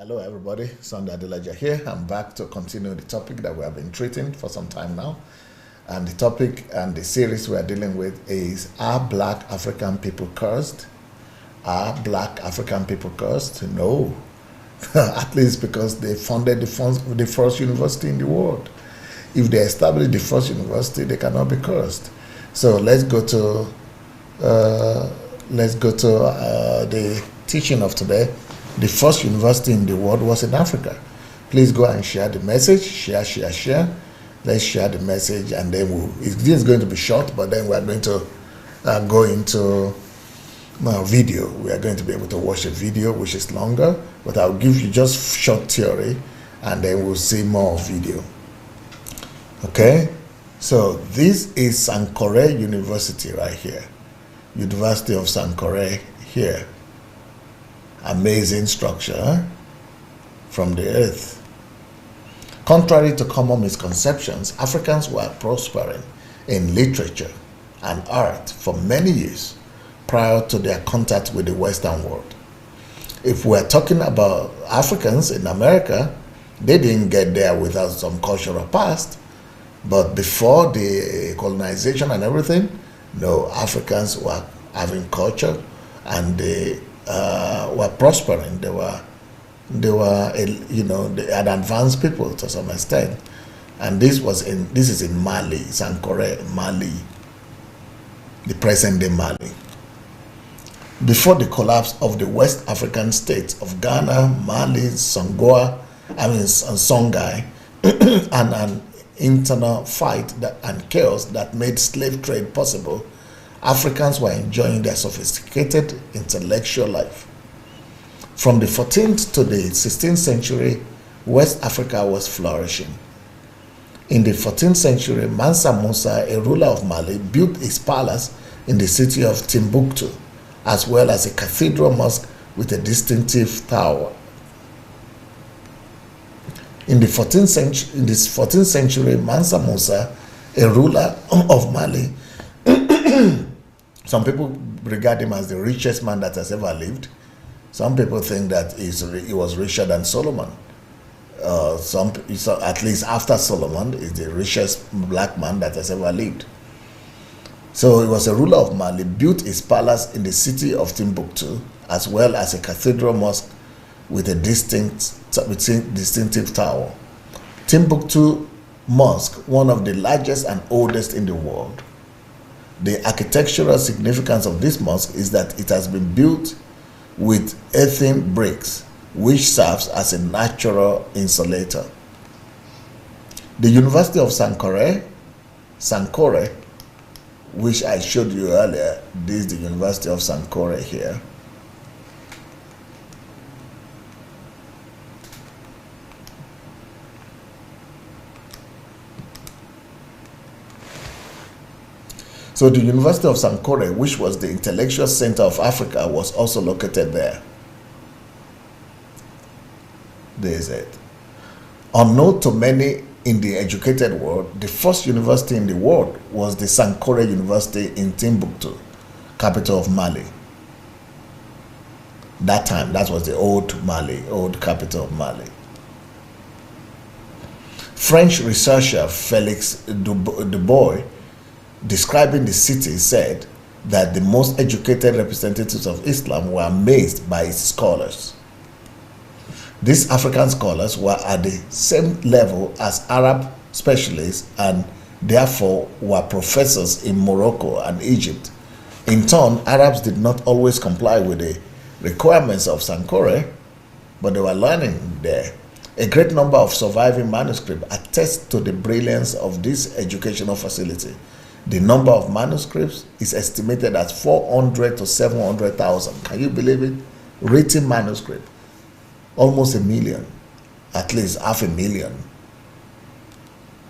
Hello everybody, Sunday Adelaja here. I'm back to continue the topic that we have been treating for some time now. And the topic and the series we are dealing with is, are black African people cursed? Are black African people cursed? No. At least because they founded the first university in the world. If they established the first university, they cannot be cursed. So let's go to the teaching of today. The first university in the world was in Africa. Please go and share the message. Share. Let's share the message, and then this is going to be short, but then we are going to go into video. We are going to be able to watch a video which is longer, but I'll give you just short theory, and then we'll see more video. Okay? So this is Sankore University right here. University of Sankore here. Amazing structure from the earth. Contrary to common misconceptions, Africans were prospering in literature and art for many years prior to their contact with the Western world. If we're talking about Africans in America, they didn't get there without some cultural past, but before the colonization and everything, no, Africans were having culture, and they were prospering. They had advanced people to some extent, and this is in Mali, Sankore, Mali, the present day Mali. Before the collapse of the West African states of Ghana, Mali, Songhai, and an internal fight and chaos that made slave trade possible, Africans were enjoying their sophisticated intellectual life. From the 14th to the 16th century, West Africa was flourishing. In the 14th century, Mansa Musa, a ruler of Mali, built his palace in the city of Timbuktu, as well as a cathedral mosque with a distinctive tower. In the 14th century, Mansa Musa, a ruler of Mali, some people regard him as the richest man that has ever lived. Some people think that he was richer than Solomon. At least after Solomon, is the richest black man that has ever lived. So he was a ruler of Mali, built his palace in the city of Timbuktu, as well as a cathedral mosque with a distinctive tower. Timbuktu Mosque, one of the largest and oldest in the world. The architectural significance of this mosque is that it has been built with earthen bricks, which serves as a natural insulator. The University of Sankore, which I showed you earlier, this is the University of Sankore here. So the University of Sankore, which was the intellectual center of Africa, was also located there. There is it. Unknown to many in the educated world, the first university in the world was the Sankore University in Timbuktu, capital of Mali. That time, that was the old Mali, old capital of Mali. French researcher Felix Dubois, describing the city, said that the most educated representatives of Islam were amazed by its scholars. These African scholars were at the same level as Arab specialists, and therefore were professors in Morocco and Egypt. In turn, Arabs did not always comply with the requirements of Sankore, but they were learning there. A great number of surviving manuscripts attest to the brilliance of this educational facility. The number of manuscripts is estimated at 400 to 700,000. Can you believe it? Written manuscript. Almost 1 million. At least 500,000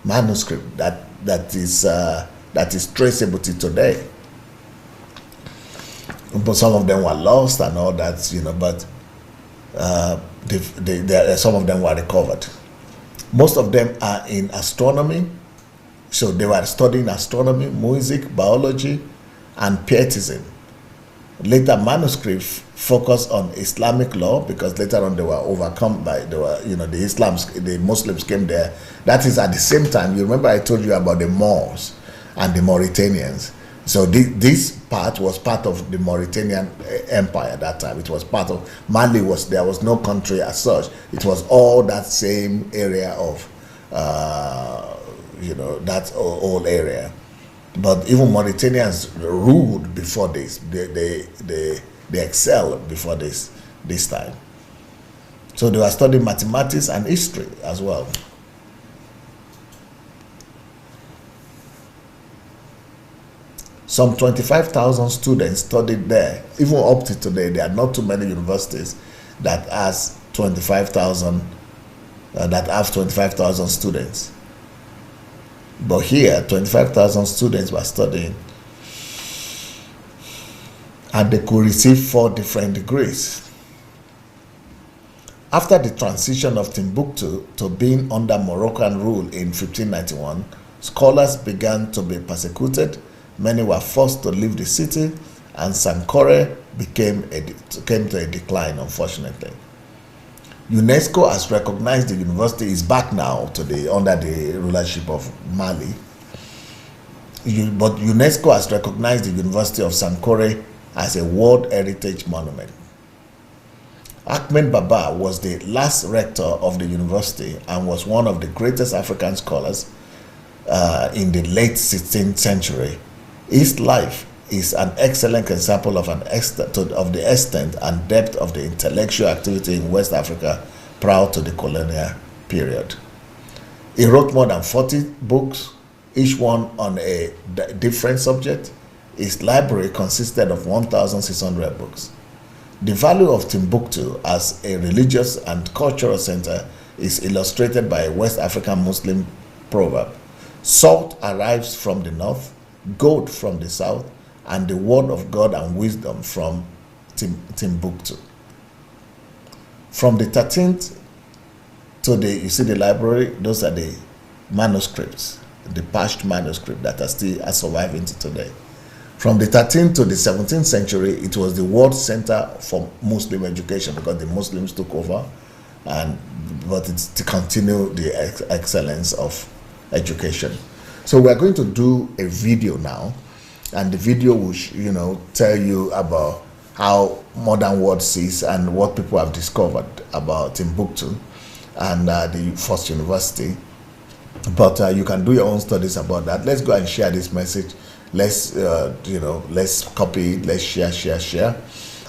manuscript that is traceable to today. But some of them were lost and all that, but some of them were recovered. Most of them are in astronomy. So they were studying astronomy, music, biology, and pietism. Later manuscripts focus on Islamic law because later on they were overcome by the Muslims came there. That is at the same time. You remember I told you about the Moors and the Mauritanians. So this part was part of the Mauritanian Empire at that time. It was part of Mali. There was no country as such. It was all that same area of that whole area. But even Mauritanians ruled before this. They excelled before this time. So they were studying mathematics and history as well. Some 25,000 students studied there. Even up to today, there are not too many universities that has 25,000 students. But here, 25,000 students were studying, and they could receive 4 different degrees. After the transition of Timbuktu to being under Moroccan rule in 1591, scholars began to be persecuted. Many were forced to leave the city, and Sankore came to a decline, unfortunately. UNESCO has recognized the university is back now under the rulership of Mali. But UNESCO has recognized the University of Sankore as a World Heritage Monument. Ahmed Baba was the last rector of the university and was one of the greatest African scholars in the late 16th century. His life is an excellent example of the extent and depth of the intellectual activity in West Africa prior to the colonial period. He wrote more than 40 books, each one on a different subject. His library consisted of 1,600 books. The value of Timbuktu as a religious and cultural center is illustrated by a West African Muslim proverb. Salt arrives from the north, gold from the south, and the word of God and wisdom from Timbuktu. From the 13th to you see the library, those are the manuscripts, the parched manuscript that are still surviving to today. From the 13th to the 17th century, it was the world center for Muslim education because the Muslims took over, but it's to continue the excellence of education. So we're going to do a video now, and the video will tell you about how modern world sees and what people have discovered about Timbuktu and the first university. But you can do your own studies about that. Let's go and share this message. Let's let's copy it, let's share.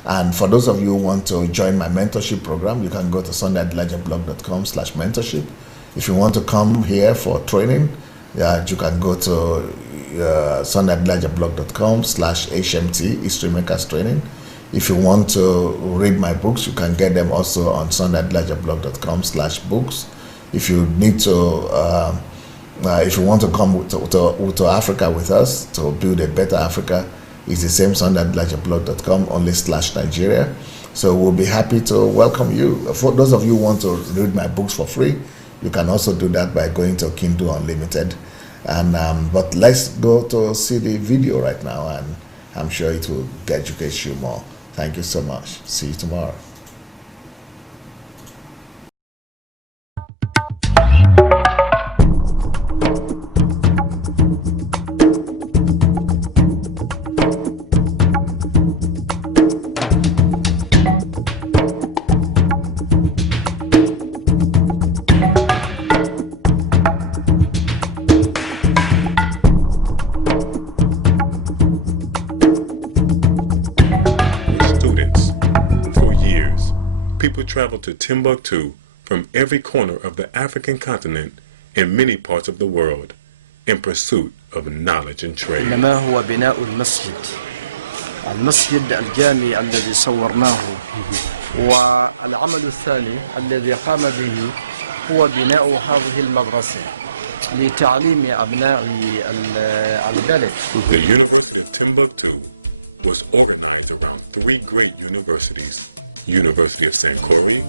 And for those of you who want to join my mentorship program, you can go to sunday@blog.com/mentorship. If you want to come here for training, you can go to sunday@blog.com/HMT, History Makers Training. If you want to read my books, you can get them also on sunday@blog.com/books. If you need to if you want to come to Africa with us to build a better Africa, it's the same sunday@blog.com, only /Nigeria. So we'll be happy to welcome you. For those of you who want to read my books for free, you can also do that by going to Kindle Unlimited. And but let's go to see the video right now, and I'm sure it will educate you more. Thank you so much. See you tomorrow. Traveled to Timbuktu from every corner of the African continent and many parts of the world in pursuit of knowledge and trade. إنما هو بناء المسجد الجامع الذي صورناه، والعمل الثاني الذي قام به هو بناء هذه المدرسة لتعليم أبناء البلد. The University of Timbuktu was organized around 3 great universities: University of Sankore,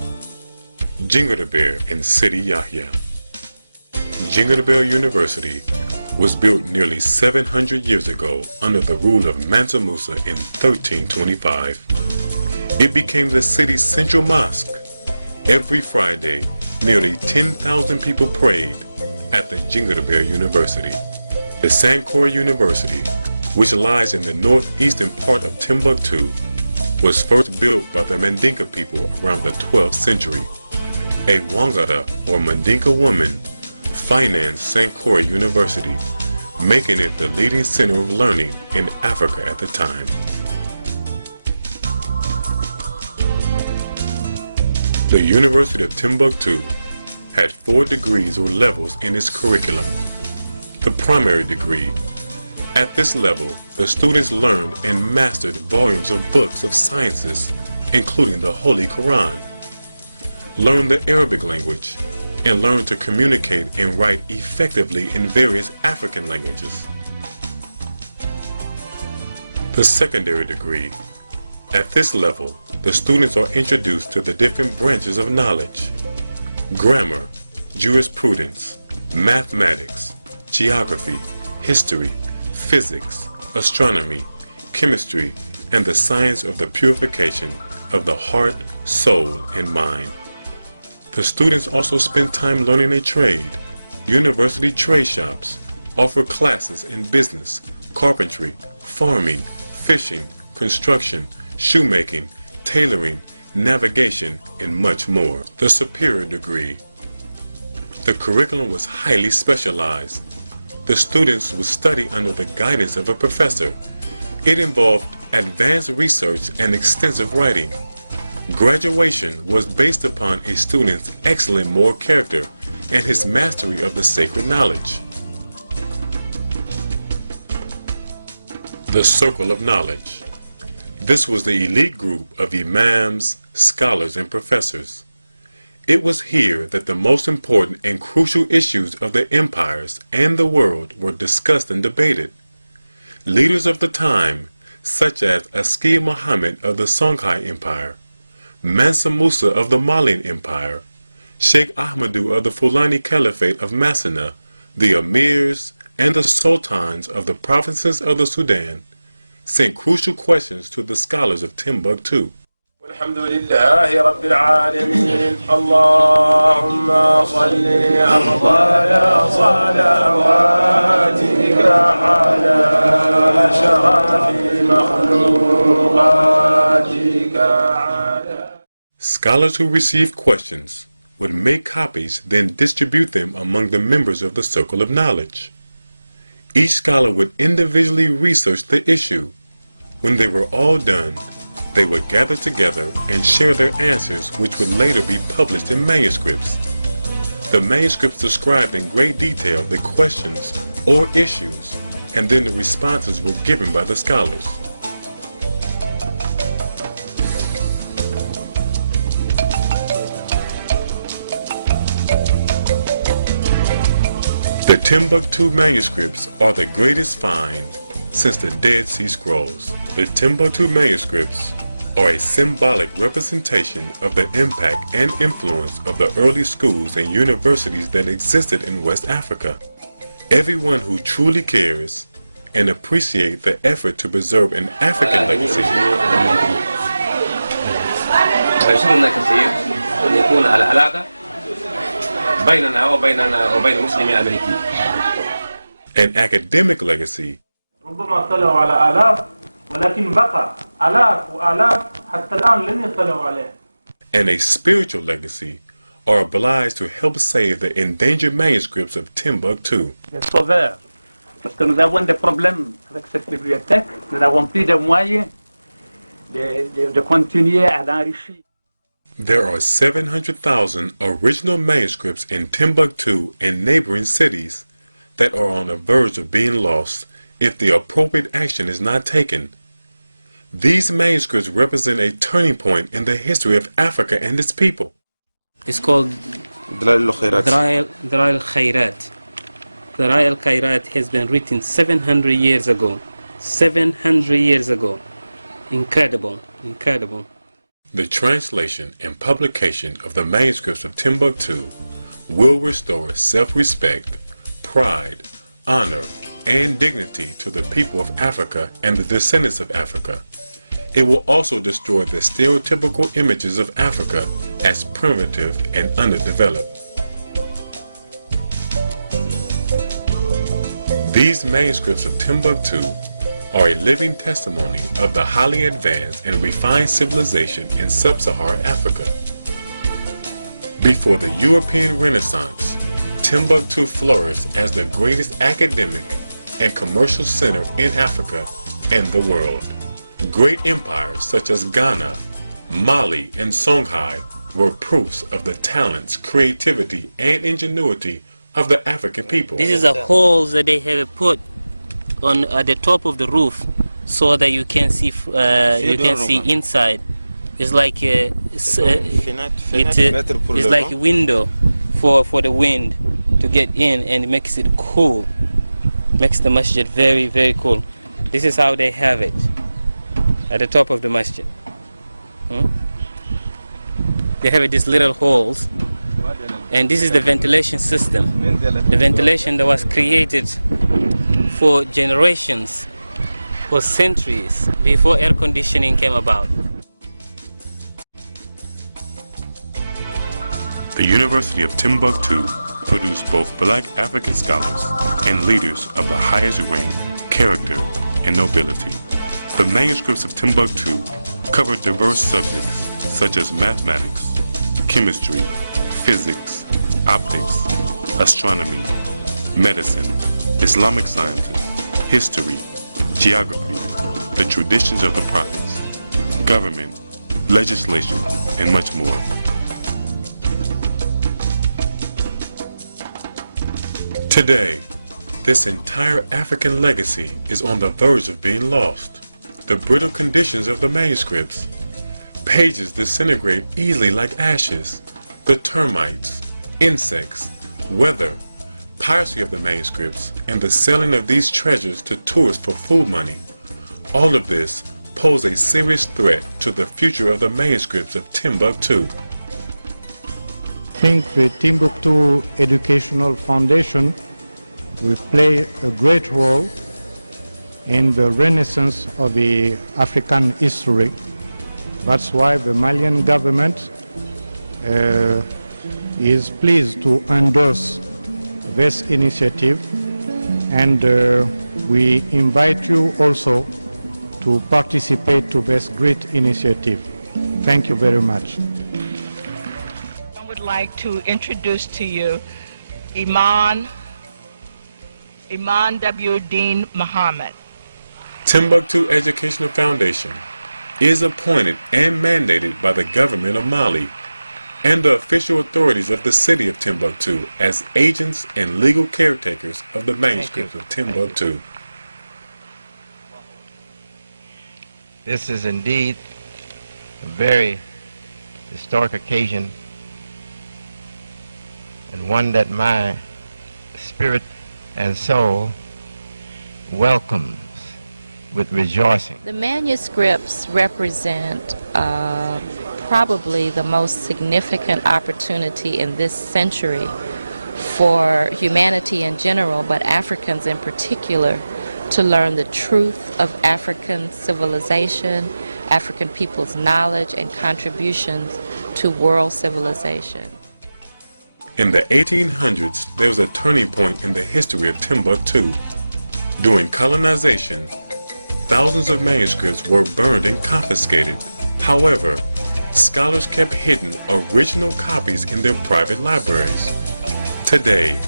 Jingadabir, and Sidi Yahya. Jingadabir University was built nearly 700 years ago under the rule of Mansa Musa in 1325. It became the city's central mosque. Every Friday, nearly 10,000 people prayed at the Jingarabir University. The Sankore University, which lies in the northeastern part of Timbuktu, was first built by the Mandinka people around the 12th century. A Wangara or Mandinka woman financed Sankore University, making it the leading center of learning in Africa at the time. The University of Timbuktu had 4 degrees or levels in its curriculum. The primary degree. At this level, the students learned and mastered volumes of books of sciences, including the Holy Quran, learned the Arabic language, and learned to communicate and write effectively in various African languages. The secondary degree. At this level, the students are introduced to the different branches of knowledge: grammar, jurisprudence, mathematics, geography, history, physics, astronomy, chemistry, and the science of the purification of the heart, soul, and mind. The students also spend time learning a trade. University trade shops offer classes in business, carpentry, farming, fishing, construction, shoemaking, tailoring, navigation, and much more. The superior degree. The curriculum was highly specialized. The students would study under the guidance of a professor. It involved advanced research and extensive writing. Graduation was based upon a student's excellent moral character and his mastery of the sacred knowledge. The Circle of Knowledge. This was the elite group of imams, scholars, and professors. It was here that the most important and crucial issues of the empires and the world were discussed and debated. Leaders of the time, such as Aski Muhammad of the Songhai Empire, Mansa Musa of the Malian Empire, Sheikh Ahmadu of the Fulani Caliphate of Massena, the emirs, and the sultans of the provinces of the Sudan, sent crucial questions to the scholars of Timbuktu. الحمد لله رب العالمين اللهم صل أفضل صلواتك على أشرف مخلوقاتك. Scholars who received questions would make copies, then distribute them among the members of the Circle of Knowledge. Each scholar would individually research the issue. When they were all done, they would gather together and share their answers, which would later be published in manuscripts. The manuscripts described in great detail the questions or issues, and then the responses were given by the scholars. The Timbuktu manuscripts are the greatest find since the Dead Sea Scrolls. The Timbuktu manuscripts are a symbolic representation of the impact and influence of the early schools and universities that existed in West Africa. Everyone who truly cares and appreciates the effort to preserve an African legacy an academic legacy ربما طلعوا على آلاف ولكن بقى آلاف وآلاف حتى الآن لم يطلعوا عليه. And a spiritual legacy are obliged to help save the endangered manuscripts of Timbuktu. Les sauveurs, parce que nous avons des problèmes avec cette bibliothèque, nous n'avons plus de moyens de continuer à l'enrichir. There are 700,000 original manuscripts in Timbuktu and neighboring cities that are on the verge of being lost if the appropriate action is not taken. These manuscripts represent a turning point in the history of Africa and its people. It's called Dalail al-Khairat. Dalail al-Khairat has been written 700 years ago. 700 years ago. Incredible, incredible. The translation and publication of the manuscripts of Timbuktu will restore self-respect, pride, honor, and dignity to the people of Africa and the descendants of Africa. It will also destroy the stereotypical images of Africa as primitive and underdeveloped. These manuscripts of Timbuktu are a living testimony of the highly advanced and refined civilization in sub-Saharan Africa. Before the European Renaissance, Timbuktu flourished as the greatest academic and commercial center in Africa and the world. Great empires such as Ghana, Mali, and Songhai were proofs of the talents, creativity, and ingenuity of the African people. This is a hole that they have put on at the top of the roof so that you can see inside. It's like it's like a window for the wind to get in, and it makes it cool. Makes the masjid very, very cool. This is how they have it at the top of the masjid. They have these little holes, and this is the ventilation system. The ventilation that was created for generations, for centuries, before air conditioning came about. The University of Timbuktu produced both black African scholars and leaders of the highest rank, character, and nobility. The manuscripts of Timbuktu covered diverse subjects such as mathematics, chemistry, physics, optics, astronomy, medicine, Islamic sciences, history, geography, the traditions of the prophets, government, legislation, and much more. Today, this entire African legacy is on the verge of being lost. The brittle conditions of the manuscripts. Pages disintegrate easily like ashes. The termites, insects, weather, piracy of the manuscripts, and the selling of these treasures to tourists for food money. All of this pose a serious threat to the future of the manuscripts of Timbuktu. I think the Timbuktu Educational Foundation will play a great role in the renaissance of the African history. That's why the Malian government is pleased to endorse this initiative, and we invite you also to participate to this great initiative. Thank you very much. I would like to introduce to you Iman W. Dean Muhammad. Timbuktu Educational Foundation is appointed and mandated by the government of Mali and the official authorities of the city of Timbuktu as agents and legal caretakers of the manuscripts of Timbuktu. This is indeed a very historic occasion, and one that my spirit and soul welcomes with rejoicing. The manuscripts represent probably the most significant opportunity in this century for humanity in general, but Africans in particular, to learn the truth of African civilization, African people's knowledge and contributions to world civilization. In the 1800s, there was a turning point in the history of Timbuktu. During colonization, thousands of manuscripts were burned and confiscated. However, scholars kept hidden original copies in their private libraries. Today,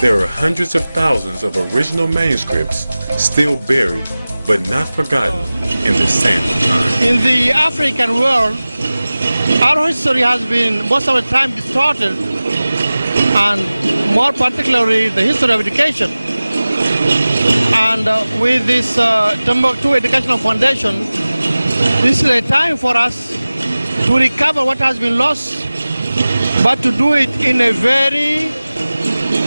there are hundreds of thousands of original manuscripts still buried but not forgotten in the sand of time. In the African world, our history has been most of the time distorted, and more particularly the history of education. And with this Timbuktu Educational Foundation, this is a time for us to recover what has been lost, but to do it in a very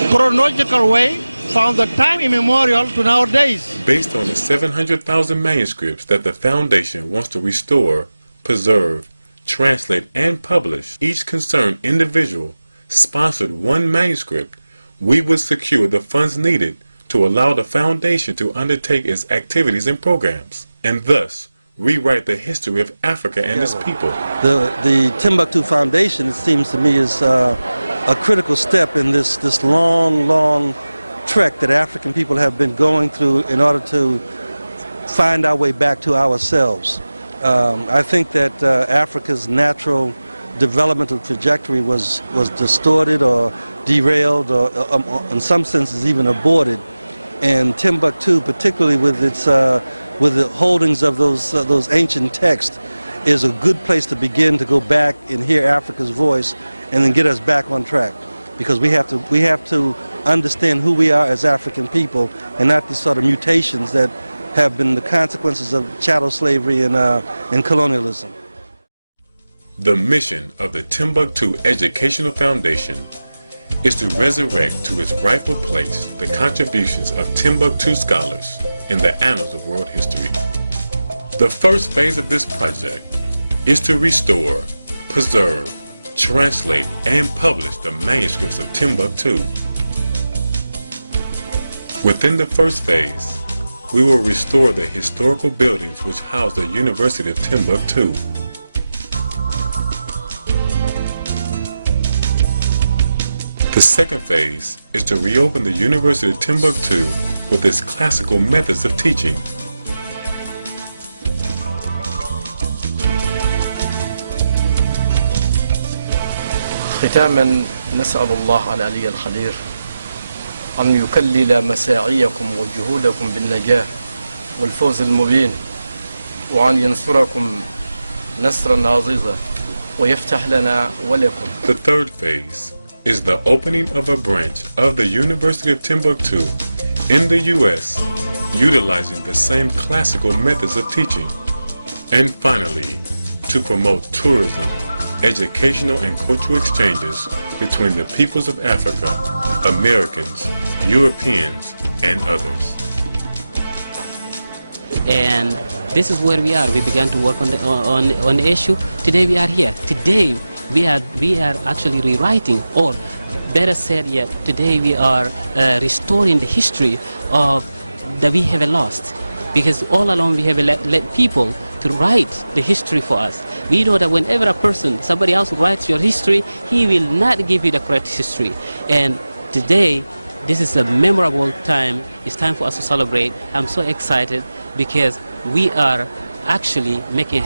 chronological way from the time immemorial to nowadays. Based on the 700,000 manuscripts that the Foundation wants to restore, preserve, translate, and publish, each concerned individual sponsored one manuscript, we would secure the funds needed to allow the foundation to undertake its activities and programs, and thus rewrite the history of Africa and its people. The Timbuktu Foundation, it seems to me, is a critical step in this long trek that African people have been going through in order to find our way back to ourselves. I think that Africa's natural developmental trajectory was distorted or derailed or in some senses even aborted. And Timbuktu, particularly with its with the holdings of those ancient texts, is a good place to begin to go back and hear Africa's voice and then get us back on track, because we have to understand who we are as African people and not these sort of mutations that have been the consequences of chattel slavery and colonialism. The mission of the Timbuktu Educational Foundation is to resurrect to its rightful place the contributions of Timbuktu scholars in the annals of world history. The first phase of this project is to restore, preserve, translate, and publish the manuscripts of Timbuktu. Within the first phase, we will restore the historical buildings which house the University of Timbuktu. The second phase is to reopen the University of Timbuktu with its classical methods of teaching. ختاما نسأل الله العلي القدير أن يكلل مساعيكم وجهودكم بالنجاح والفوز المبين، وأن ينصركم نصرا عزيزا ويفتح لنا ولكم. The third phase is the opening of a branch of the University of Timbuktu in the U.S. utilizing the same classical methods of teaching. And finally, to promote tourism, educational and cultural exchanges between the peoples of Africa, Americans, Europeans, and others. And this is where we are. We began to work on the issue. Today we are here. Today we are actually rewriting, or better said yet, today we are restoring the history of that we have lost. Because all along we have let people to write the history for us. We know that whenever a person, somebody else writes your history, he will not give you the correct history. And today, this is a memorable time. It's time for us to celebrate. I'm so excited because we are actually making